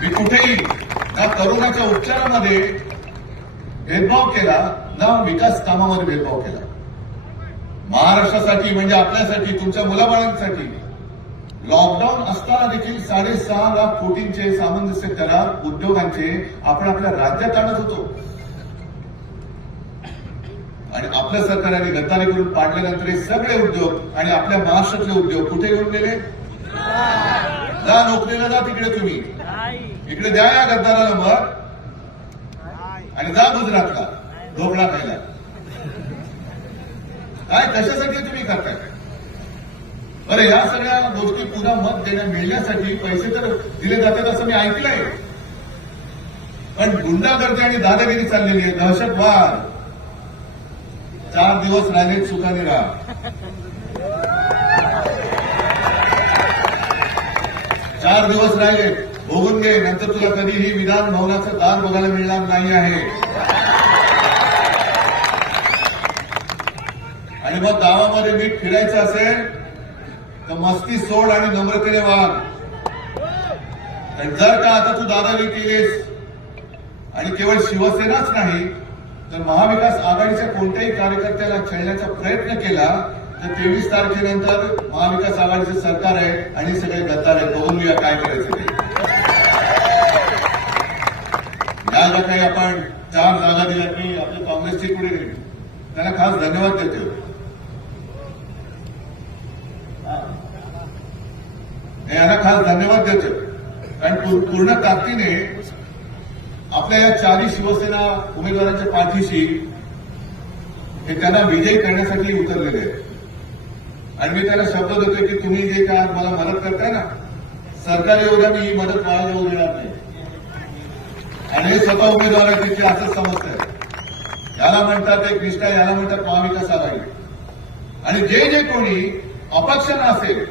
मी कुठेही ना तरुणाच्या उपचारामध्ये भेदभाव केला ना विकास कामामध्ये भेदभाव केला. महाराष्ट्रासाठी म्हणजे आपल्यासाठी तुमच्या मुलाबाळांसाठी. लॉकडाऊन असताना देखील साडेसहा लाख कोटींचे सामंजस्य करार उद्योगांचे आपण आपल्या राज्यात आणत होतो. आणि आपल्या सरकारने आणि गद्दारी करून पाडल्यानंतर हे सगळे उद्योग आणि आपल्या महाराष्ट्रातले उद्योग कुठे घेऊन गेले? जा नोकरीला जा तिकडे तुम्ही. इकडे द्या या गद्दाराला मग आणि जा गुजरातला ढोकळा खायला. काय कशासाठी तुम्ही करताय? बरं या सगळ्या गोष्टी पुन्हा मत देण्या मिळण्यासाठी पैसे तर दिले जातात असं मी ऐकलंय. पण गुंडागर्दी आणि दादागिरी चाललेली आहे दहशतवाद. चार दिवस राहिलेत सुखाने राहा. चार दिवस राहिले भोगून घे नंतर तुला कधीही विधान भवनाचं दार बघायला मिळणार नाही आहे. आणि मग गावामध्ये मीठ फिरायचं असेल तर मस्ती सोड आणि नम्रतेने वाग आणि जर का आता तू दादागिरी केलीस आणि केवळ शिवसेनाच नाही तर महाविकास आघाडीच्या कोणत्याही कार्यकर्त्याला छळण्याचा प्रयत्न केला तर तेवीस तारखेनंतर महाविकास आघाडीचं सरकार आहे आणि सगळे गद्दार आहेत. बघून काय करायचं ते. जागा काही आपण चार जागा दिल्या की आपली काँग्रेसची पुढे गेले? त्यांना खास धन्यवाद देतो. यांना खास धन्यवाद देतो. कारण पूर्ण ताकदीने आपल्या या चारही शिवसेना उमेदवारांच्या पाठीशी हे त्यांना विजयी करण्यासाठी उतरलेले आहेत. आणि मी त्याला शब्द देतोय की तुम्ही जे काय मला मदत करताय ना सरकारी एवढ्या मी ही मदत मला देऊ देणार नाही. आणि हे स्वतः उमेदवार आहेत तिथे असंच समजतंय. याला म्हणतात एक निष्ठा याला म्हणतात महाविकास आघाडी. आणि जे जे कोणी अपक्षण असेल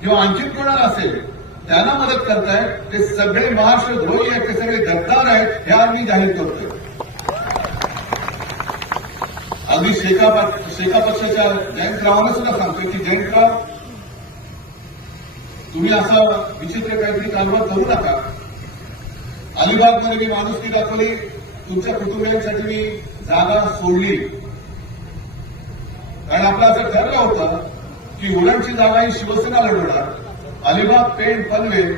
किंवा आणखी कोणाला असेल त्यांना मदत करताय ते सगळे महाराष्ट्र द्रोही आहेत ते सगळे गद्दार आहेत हे आम्ही मी जाहीर करतोय. अगदी शेका पक्ष- शेका पक्षाच्या जयंतरावांना सुद्धा सांगतोय की जयंतराव तुम्ही असं विचित्र काहीतरी कालवा करू नका. अलिबागमध्ये मी माणुसकी दाखवली. तुमच्या कुटुंबियांसाठी मी जागा सोडली. कारण आपलं असं ठरलं होतं की उलटची जागा ही शिवसेना लढवणार. अलिबाग पेण पनवेल.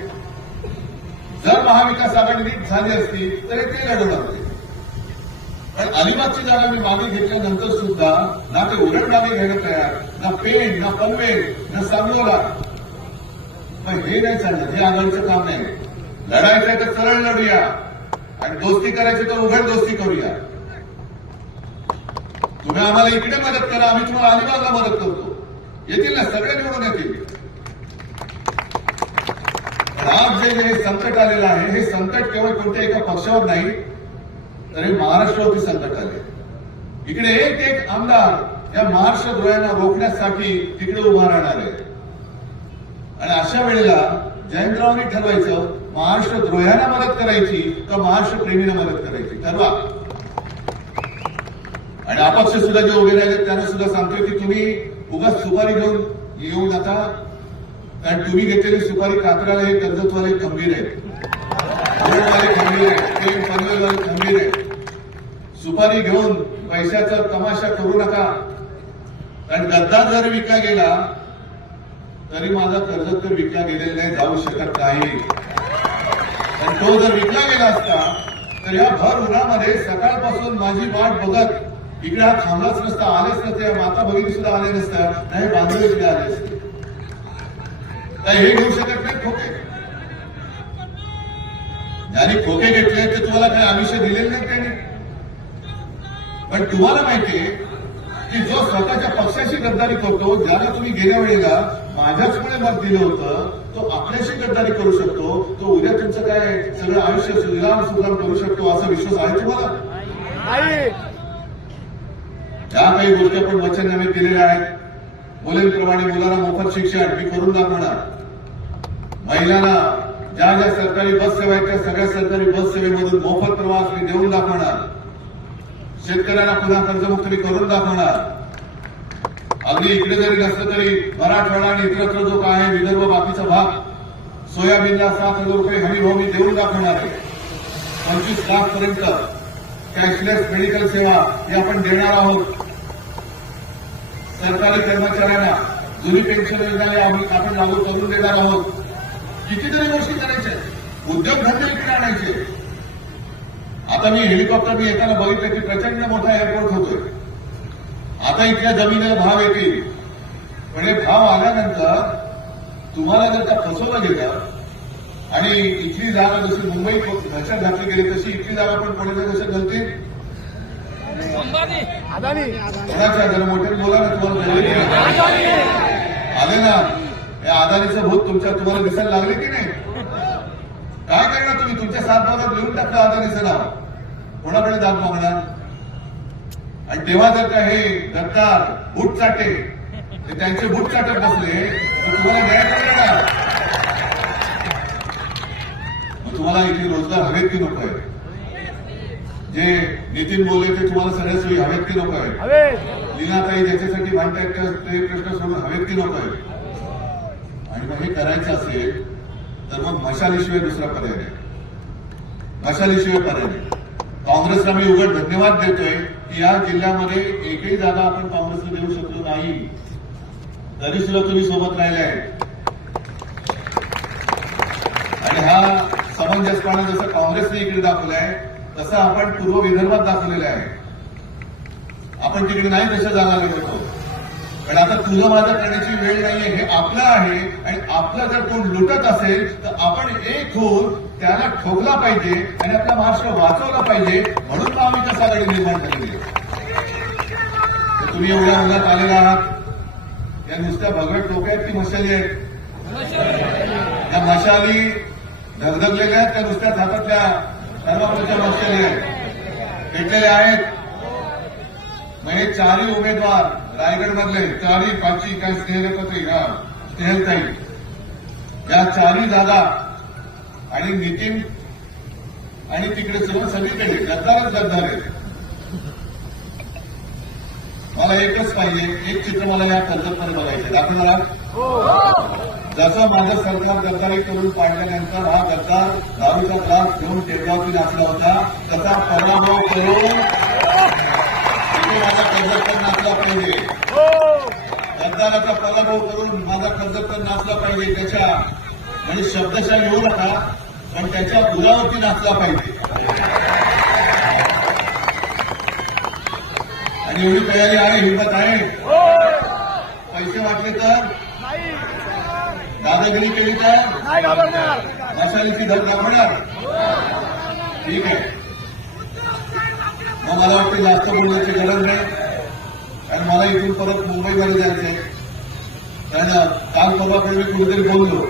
जर महाविकास आघाडी झाली असती तर ते लढवणार होते. पण अलिबागची जागा मी मागे घेतल्यानंतर सुद्धा ना ते उलट मागे घ्यायला तयार ना पेण ना पनवेल ना सांगोला. पण हे नाही चाललं हे आघाडीचं काम नाही. लढायचंय तर सरळ लढूया. आणि दोस्ती करायची तर उघड दोस्ती करूया. तुम्ही आम्हाला इकडे मदत करा आम्ही तुम्हाला अलिबागला मदत करतो. येतील ना सगळे निवडून येतील. पण आज जे जे संकट आलेलं आहे हे संकट केवळ कोणत्या एका पक्षावर नाही तर हे महाराष्ट्रावरती संकट आले इकडे एक एक आमदार या महाराष्ट्र द्रोह्यांना रोखण्यासाठी तिकडे उभा राहणार आहे. आणि अशा वेळेला जयंतरावांनी ठरवायचं महाराष्ट्र द्रोह्यांना मदत करायची तर महाराष्ट्र प्रेमीला मदत करायची? ठरवा आणि अपक्ष सुद्धा जे उभे राहिले त्यांना सुद्धा सांगतोय की तुम्ही उगाच सुपारी घेऊन येऊ नका. कारण तुम्ही घेतलेली सुपारी कात्राला हे कर्जतवाले खंबीर आहेत. खंबीर आहेत. खंबीर आहेत. सुपारी घेऊन पैशाचा तमाशा करू नका. कारण गद्दार जर विकला गेला तरी माझा कर्जत तर विकला गेलेला नाही जाऊ शकत नाही. आणि तो जर विकला गेला असता तर या भर उन्हामध्ये सकाळपासून माझी वाट बघत इकडे हा थांबलाच नसता आलेच नसते या माता भगिनी सुद्धा आले नसत्या नाही बांधव इकडे आले असते. काय हे घेऊ शकत नाही खोके. ज्यांनी खोके घेतले ते तुम्हाला काही आयुष्य दिलेले नाही त्यांनी. पण तुम्हाला माहितीये की जो स्वतःच्या पक्षाशी गद्दारी करतो ज्याला तुम्ही गेल्या वेळेला माझ्याचमुळे मत दिलं होतं तो आपल्याशी गद्दारी करू शकतो. तो उद्या तुमचं काय सगळं आयुष्य सुधाम सुधाम करू शकतो असा विश्वास आहे तुम्हाला? ज्या काही गोष्टी आपण वचननामे केलेल्या आहेत. मुलींप्रमाणे मुलांना मोफत शिक्षण मी करून दाखवणार. महिलांना ज्या ज्या सरकारी बस सेवा आहेत त्या सगळ्या सरकारी बस सेवेमधून मोफत प्रवास मी देऊन दाखवणार. शेतकऱ्याला पुन्हा कर्जमुक्त मी करून दाखवणार. अगदी इकडे जरी नसलं तरी मराठवाडा आणि इतरत्र जो काय आहे विदर्भ बाकीचा भाग सोयाबीनला सात हजार रुपये हमी भाव मी देऊन दाखवणार आहे. पंचवीस लाख पर्यंत कॅशलेस मेडिकल सेवा ही आपण देणार आहोत. सरकारी कर्मचाऱ्यांना जुनी पेन्शन योजना आपण लागू करून देणार आहोत. कितीतरी गोष्टी करायच्या उद्योगधंदे इकडे आणायचे आता मी हेलिकॉप्टर मी येताना बघितलं की प्रचंड मोठा एअरपोर्ट होतोय. आता इथल्या जमिनीला भाव येतील. पण हे भाव आल्यानंतर तुम्हाला जर का फसवलं गेलं आणि इथली जागा जशी मुंबई घशात घातली गेली तशी इथली जागा पण कोणाच्या घशात घालतील जरा मोठे बोला ना तुम्हाला? आले ना. या आदानीचं भूत तुमच्या तुम्हाला दिसायला लागले की नाही? काय करणार तुम्ही? तुमच्या सात भागात लिहून टाकलं आदानीचं नाव कोणाकडे दाब मागणार आणि तेव्हा जर का हे गद्दार बूट चाटे ते त्यांचे बूट चाटत बसले तर तुम्हाला मग तुम्हाला इथे रोजगार हवेत की नको आहे? जे नितीन बोलले ते तुम्हाला सगळ्या सोयी हवेत की नको आहे लीनाताई ज्याच्यासाठी भांडतायत त्या- ते प्रश्न सोडून हवेत की नको आहे आणि मग हे करायचं असेल तर मग मशालीशिवाय दुसरा पर्याय नाही. मशालीशिवाय पर्याय नाही. काँग्रेसला मी उघड धन्यवाद देतोय की या जिल्ह्यामध्ये एकही जागा आपण काँग्रेसला देऊ शकलो नाही. तरी सुद्धा तुम्ही सोबत राहिले आहे आणि हा समंजसपणा जसं काँग्रेसने इकडे दाखवलाय तसं आपण पूर्व विदर्भात दाखवलेलं आहे. आपण तिकडे नाही तशा जागा घेतो पण आता तुझं माझं करण्याची वेळ नाहीये हे आपलं आहे. आणि आपलं जर कोण लुटत असेल तर आपण एक होऊन त्याला ठोकला पाहिजे आणि आपला महाराष्ट्र वाचवला पाहिजे. म्हणून महाविकास आम्ही कसा आघाडी निर्माण केलेली आहे. तुम्ही एवढ्या अंगात आलेला आहात. या नुसत्या भगव्या टोक्या आहेत की मशाली आहेत? या मशाली धगधगलेल्या आहेत त्या नुसत्या हातातल्या सर्वांच्या मशाली आहेत. भेटलेल्या आहेत. म्हणजे चारही उमेदवार रायगड मधले चारही पाचही काय स्नेहलपती हा स्नेहलताई या चारही जागा आणि नितीन आणि तिकडे सर्व सगळीकडे गद्दारच गद्दार आहेत. मला एकच पाहिजे एक चित्र मला या कर्जतमध्ये बघायचं दाखवणार जसं माझं सरकार गद्दारी करून पाडल्यानंतर हा गद्दार दारूचा त्रास घेऊन टेबलावरती नाचला होता तसा पराभव करून माझा कर्जतकर नाचला पाहिजे गद्दाराचा पराभव करून माझा कर्जतकर नाचला पाहिजे त्याच्या म्हणजे शब्दशः येऊ नका पण त्याच्या उरावरती नाचला पाहिजे आणि एवढी तयारी आहे हिंमत आहे पैसे वाटले तर दादागिरी केली तर मशालीची धर दाखवणार ठीक आहे. मग मला वाटतं जास्त बोलण्याची गरज नाही. कारण मला इथून परत मुंबईमध्ये जायचंय त्यानं काल परवाकडे मी कुठेतरी बोललो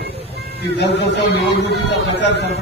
की जसजसं निवडणुकीचा प्रचार संपणे